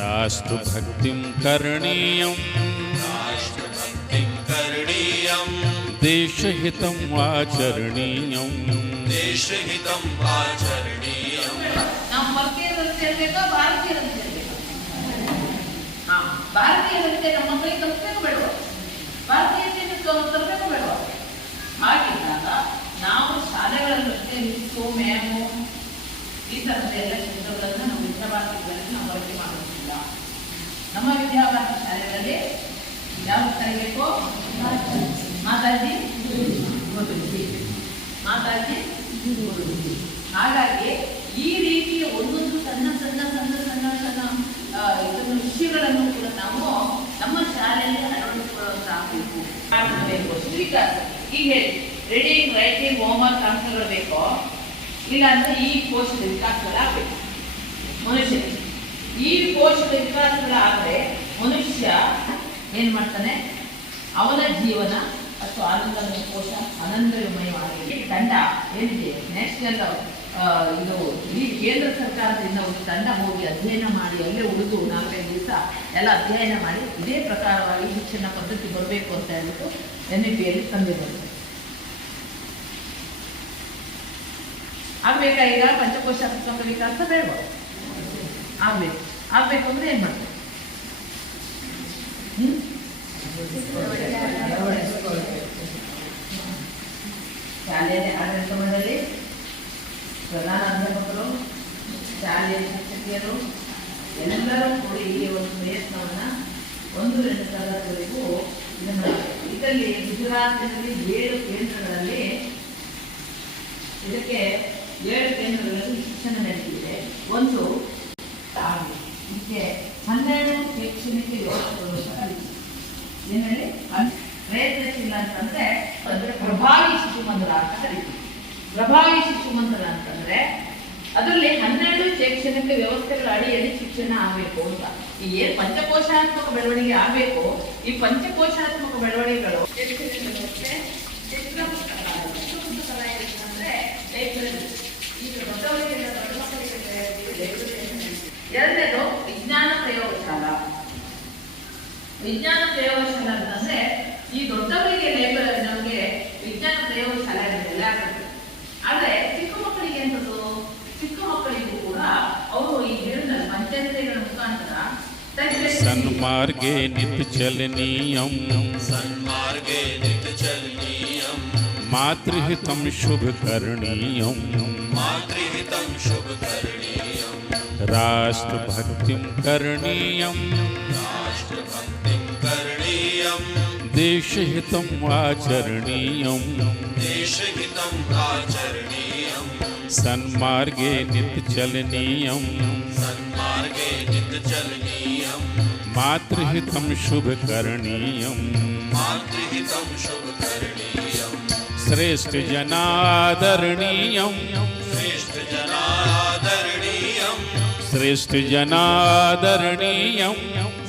राष्ट्रभक्तिं करणीयं राष्ट्रभक्तिं करणीयम् देशहितम् आचरणीयम् देशहितम् आचरणीयम् ನಾವು ಪರಕೀಯರಲ್ಲಿ ಸೇರ್ಬೇಕಾ ಭಾರತೀಯರಲ್ಲಿ ಸೇರ್ಬೇಕಾ ಹಾ ಭಾರತೀಯರಂತೆ ನಮ್ಮ ಮಕ್ಕಳಿಗೆ ಕಲಿಸ್ಬೇಕು ಬೇಡವಾ ಭಾರತೀಯತೆಯನ್ನು ತ- ತರಬೇಕು ಬೇಡವಾ ಹಾಗಿದ್ದಾಗ ನಾವು ಶಾಲೆಗಳಲ್ಲಿ ಅಷ್ಟೇ ಮಿಸ್ಸು ಮ್ಯಾಮು ಈ ಥರದ ಎಲ್ಲ ಶಬ್ದಗಳನ್ನು ನಮ್ಮ ವಿದ್ಯಾಭ್ಯಾಸಗಳಲ್ಲಿ ನಾವು ಬಳಕೆ ಮಾಡುವುದಿಲ್ಲ ನಮ್ಮ ಶಾಲೆಗಳಲ್ಲಿ ಯಾವ ಕರಿಬೇಕು? ಮಾತಾಜಿ ಗುರುಜಿ ಮಾತಾಜಿ ಗುರುಜಿ ಹಾಗಾಗಿ ಈ ರೀತಿಯ ಒಂದೊಂದು ಸಣ್ಣ ಸಣ್ಣ ಸಣ್ಣ ಸಣ್ಣ ಸಣ್ಣ ಇದನ್ನು ವಿಷಯಗಳನ್ನು ಕೂಡ ನಾವು ನಮ್ಮ ಶಾಲೆಯಲ್ಲಿ ಅಳವಡಿಸಿಕೊಳ್ಳುವಂತಾಗಬೇಕು. ಮಾಡಬೇಕು ಸ್ವೀಕಾರ. ಈಗ ಹೇಳಿ ರೀಡಿಂಗ್ ರೈಟಿಂಗ್ ಹೋಮ್ವರ್ಕ್ ಅಂಕಗಳು ಬೇಕೋ? ಇಲ್ಲ ಅಂದ್ರೆ ಈ ಕೋಶದ ವಿಕಾಸಗಳಾಗಬೇಕು. ಮನುಷ್ಯನಿಗೆ. ಈ ಕೋಶದ ವಿಕಾಸಗಳಾದ್ರೆ ಮನುಷ್ಯ ಏನ್ ಮಾಡ್ತಾನೆ? ಅವನ ಜೀವನ ಅಷ್ಟು ಆನಂದಮಯ ಕೋಶ ಆನಂದಮಯವಾಗಿ ತಂಡ, ಏನಿದೆ? ನ್ಯಾಷನಲ್ ಇದು, ಈ ಕೇಂದ್ರ ಸರ್ಕಾರದಿಂದ ಒಂದು ತಂಡ ಹೋಗಿ ಅಧ್ಯಯನ ಮಾಡಿ, ಅಲ್ಲೇ ಉಳಿದು ನಾಲ್ಕೈದು ದಿವಸ ಎಲ್ಲ ಅಧ್ಯಯನ ಮಾಡಿ, ಇದೇ ಪ್ರಕಾರವಾಗಿ ಶಿಕ್ಷಣ ಪದ್ಧತಿ ಬರಬೇಕು ಅಂತ ಹೇಳ್ಬಿಟ್ಟು ಎನ್ ಇ ಪಿಯಲ್ಲಿ ತಂದಿರೋದು ಆಗ್ಬೇಕಾ ಈಗ? ಪಂಚಕೋಶ ಅಂತ ಬೇಡ ಆಗ್ಬೇಕು. ಆಗ್ಬೇಕು ಅಂದ್ರೆ ಏನ್ ಶಾಲೆಯ ಆಡಳಿತ ಮಂಡಳಿ ಪ್ರಧಾನ ಅಧ್ಯಾಪಕರು ಶಾಲೆಯ ಶಿಕ್ಷಕಿಯರು ಎಲ್ಲರೂ ಕೂಡಿ ಈ ಒಂದು ಪ್ರಯತ್ನವನ್ನ ಒಂದು ಎರಡು ಮಾಡಬೇಕು. ಇದರಲ್ಲಿ ಗುಜರಾತಿನಲ್ಲಿ ಏಳು ಕೇಂದ್ರಗಳಲ್ಲಿ ಇದಕ್ಕೆ ಏಳು ಕೇಂದ್ರಗಳಲ್ಲಿ ಶಿಕ್ಷಣ ನಡೆದಿದೆ ಒಂದು. ಇದಕ್ಕೆ ಹನ್ನೆರಡು ಸಹ ಇದೆ. ಏನಲ್ಲಿ ಅನ್- ಅಂತಂದ್ರೆ ಅಂದ್ರೆ ಪ್ರಭಾವಿ ಶಿಶು ಮಂದಿರ ಅಂತ ಕರೀತೀವಿ ಪ್ರಭಾವಿ ಶಿಶುಮಂದಿರ ಅಂತಂದ್ರೆ ಅದರಲ್ಲಿ ಹನ್ನೆರಡು ಶೈಕ್ಷಣಿಕ ವ್ಯವಸ್ಥೆಗಳ ಅಡಿಯಲ್ಲಿ ಶಿಕ್ಷಣ ಆಗಬೇಕು ಅಂತ ಈ ಏನ್ ಪಂಚಕೋಶಾತ್ಮಕ ಬೆಳವಣಿಗೆ ಆಗಬೇಕು ಈ ಪಂಚಕೋಶಾತ್ಮಕ ಬೆಳವಣಿಗೆಗಳು ಶೈಕ್ಷಣಿಕ ವ್ಯವಸ್ಥೆ ಶಿಕ್ಷಣ ಪುಸ್ತಕ ಶಿಕ್ಷಣ ಪುಸ್ತಕ ಏನಂತಂದ್ರೆ ಲೈಬ್ರರಿ ಈಗ ದೊಡ್ಡವರಿಗೆಲ್ಲ ದೊಡ್ಡ ಮಕ್ಕಳಿಗೆ ಲೈಬ್ರರಿ ಅಂತ ಹೇಳ್ತೀವಿ. ಎರಡನೇದು ವಿಜ್ಞಾನ ಪ್ರಯೋಗಶಾಲಾ ವಿಜ್ಞಾನ ಪ್ರಯೋಗಶಾಲೆ ಅಂತಂದ್ರೆ ಈ ದೊಡ್ಡವರಿಗೆ ಲೇಬರ್ ನಮಗೆ ವಿಜ್ಞಾನ ಪ್ರಯೋಗಶಾಲೆ ಅದೆಲ್ಲ ಆದ್ರೆ ಚಿಕ್ಕ ಮಕ್ಕಳಿಗೆ ಎಂಥದ್ದು ಚಿಕ್ಕ ಮಕ್ಕಳಿಗೂ ಕೂಡ ಅವರು ಈ ಗಿಡನ ಪಂಚಾಯತಿಗಳ ಮುಖಾಂತರ ಸನ್ಮಾರ್ಗೆ ನಿತ್ ಚಲನೀಯಂ ಸನ್ಮಾರ್ಗೆ ನಿತ್ ಚಲನೀಯಂ ಮಾತೃಹಿತಂ ಶುಭ ಕರಣೀಯಂ ಮಾತೃಹಿತಂ ಶುಭ ಕರಣೀಯಂ. ರಾಷ್ಟ್ರಭಕ್ತಿಂ ಕರಣೀಯಂ. ರಾಷ್ಟ್ರಭಕ್ತಿ देशहितम् आचरणीयम्। देशहितम् आचरणीयम्। सन्मार्गे नित्यचलनीयम्। सन्मार्गे नित्यचलनीयम्। मातृहितं शुभकरणीयम्। मातृहितं शुभकरणीयम्। श्रेष्ठजनादरणीयम् श्रेष्ठजनादरणीयम् श्रेष्ठजनादरणीयम्